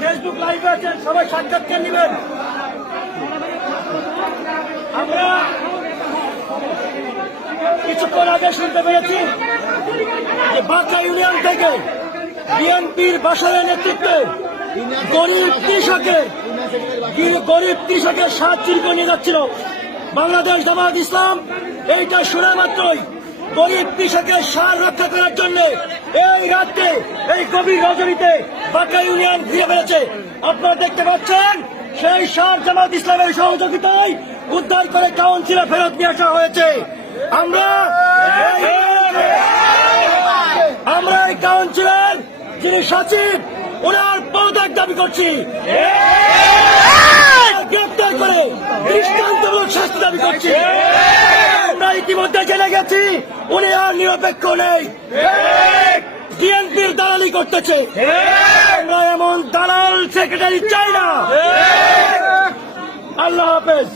Facebook লাইভে আছেন সবাই সাক্ষাৎকার নেবেন। আমরা কিছুক্ষণ আগে শুনতে পেরেছি যে বাঁকা ইউনিয়ন থেকে বিএনপির বাসারের নেতৃত্বে গরিব কৃষকের সাত চুরি করে নিয়ে যাচ্ছিল বাংলাদেশ জামায়াত ইসলাম। এইটা শোনা মাত্রই গরিব কৃষকের সার রক্ষা করার জন্য এই রাত্রে এই গভীর রজনীতে বাঁকা ইউনিয়ন ঘিরে ফেলেছে। আপনারা দেখতে পাচ্ছেন সেই সার জামায়াত ইসলামের সহযোগিতায় উদ্ধার করে কাউন্সিলে ফেরত নিয়ে আসা হয়েছে। আমরা এই কাউন্সিলের যিনি সচিব ওনার পদত্যাগ দাবি করছি, গ্রেপ্তার করে দৃষ্টান্তমূলক শাস্তি দাবি করছি। আমরা ইতিমধ্যে জেনে গেছি উনি আর নিরপেক্ষ নেই, বিএনপির দালালি করতেছে। আমরা এমন দালাল সেক্রেটারি চাই না। আল্লাহ হাফেজ।